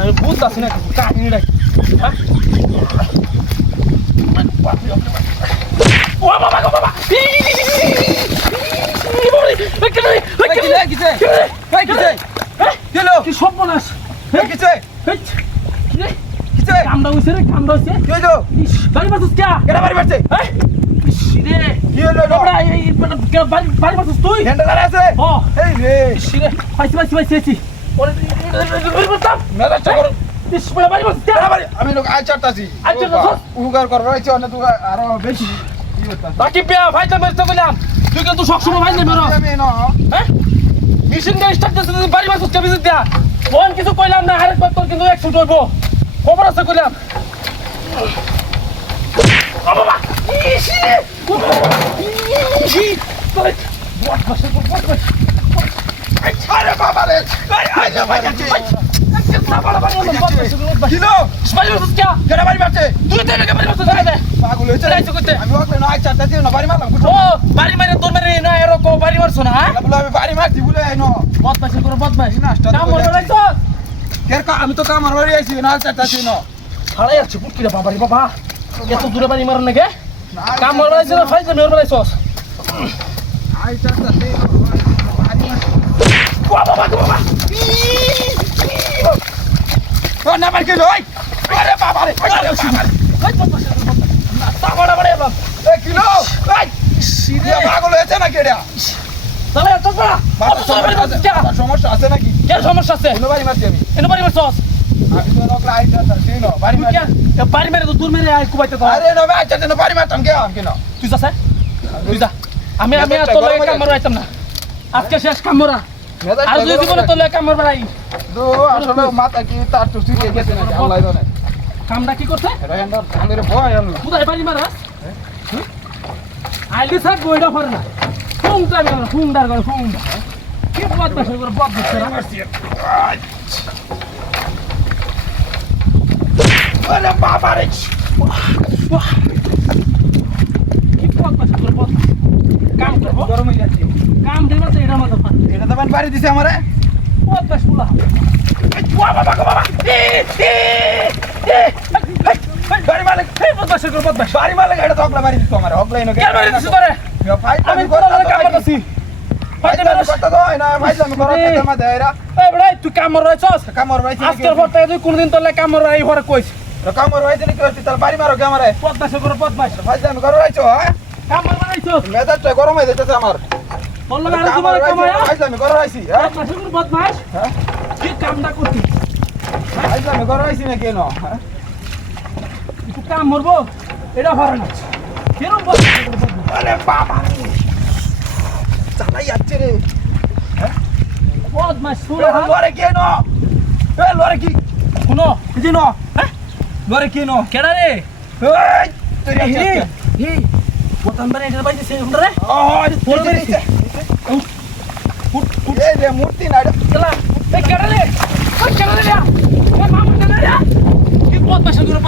আমি বুঝতেছি না কিছু কাহিনী নাই হ্যাঁ ও বাবা গো বাবা ই, ই, ই, ই, ই, মরে। এই কে রে? এই কে রে? কিছে কে রে? এই কিছে হ্যাঁ? কেলো কি সর্বনাশ এই কিছে এই, কি রে? কিছে কামড়া হইছে রে কামড়া হইছে কি ইস, বাড়ি মারছিস কে কেডা বাড়ি মারছে হ্যাঁ ইস রে কি এটা? বাবা, এই মানে, বাড়ি বাড়ি মারছিস তুই হ্যান্ডেল আছে ও এই রে ইস রে পাইছি পাইছি পাইছি করো আমি লোক আই চারতাছস? উগার হইছে অন্য তুই আরও বেশি বাকি বিয়া ভাইটা মেরতে তুই কিন্তু সবসময় ভাই হ্যাঁ মিশন দিয়ে স্টার্ট বিজিত দিয়া ফোন কিছু কইলাম না আরেকবার কিন্তু একশো খবর আছে কইলাম। আরে বাবা রে আই আই রে ভাই কাছে কিলো কেডা বাড়ি মারছে পাগল হইছে রে আমি না আই চারতাছি না বাড়ি কুটো বলে আমি বাড়ি না আমি তো কামার বাড়ি আইছি না না আই চারতাছি বাড়ি ও না বাড়ি কইলো ওই। আরে বাবা রে আরে বাবা রে এ কিলো এই সিধে পাগল হয়েছে না কেডা মাথার সমস্যা আছে নাকি? সমস্যা আছে? কোনো বাড়ি মারছি আমি। এনে বাড়ি মারছস? আমি তো নকলা আই চারতাছি না বাড়ি তুই মারছি। কে? বাড়ি মেরে তো দূর মেরে আই কুবাইতে তো। আরে না ভাই চারতে না বাড়ি মারতাম কে আমি না তুই যাস তুই যা। আমি আমি আর তোর লাগে কাম মারাইতাম না। আজকে শেষ কাম মারা। আর যদি জীবনে তোর লাগে কাম মারবার আই। দো আসলে মাথা কি তার তো চুরি গেছে নাকি আল্লাহ জানে। কামটা কি করছে? এটা হ্যান্ডার আঙ্গরে ভয় আল্লাহ কোথায় বাড়ি মারাস আইলি স্যার বইটা পারে না। ফুংটা আমি ফুংদার করে ফুংদা কি বদ বসে করে বদ বসে আরে বাবা রে কি বদ বসে করে বদ কাম করব। গরম হয়ে যাচ্ছে কাম দেবা তো এটা পারে এটা তো বাড়ি দিছে আমারে। বদ বস পুলা বাবা বাবা। বাবা বাড়ি মালিক এই বদ বসে করে বদ বস বাড়ি মালিক এটা তো অকলা বাড়ি দিছে আমারে অকলা ইনো কেন বাড়ি দিছিস তোরে? আমি লাগে কাম করতেছি না এই তুই কাম মারাইছস কামর বাড়ি আজকের পর তুই কোনদিন তোর লাগে কাম মারাই হরে কইস। কামর বাড়ি দিলে কি হচ্ছে তার বাড়ি মারো কে আমারে বদ বসে করে ফাইট আমি করো রাইছো হ্যাঁ? কাম মারাইছস মেজাজটা গরম হয়ে যাচ্ছে আমার। লাগে আর কামায়া ফাইট আমি করো রাইছি হ্যাঁ? করে মাস হ্যাঁ? কি কামটা করতি ফাইট আমি করো রাইছি না কেন হ্যাঁ? তুই কাম মরবো এটা হরে না। কেরম বদ বসে করে বদ মাস? আরে বাবা চালাই যাচ্ছে রে। বদ মাস শুনো। লরে কে ন এ লরে কি? শুনো। কি ন হ্যাঁ? লরে কি ন কেডা রে? এই তুই হি হি বোতাম বারে এটা বাইতে সে হুন্ডা রে? ও বড় বেরিয়েছে। ಮೂರ್ತಿ ಮೂರ್ತಿ ನಾಡು ಇಲ್ಲ ಕೆಡಲಿ ಕೆಡಲಿ ಮಾಮ ಕೆಡಲಿ ಇಪ್ಪತ್ತು ಲಕ್ಷ ರೂಪಾಯಿ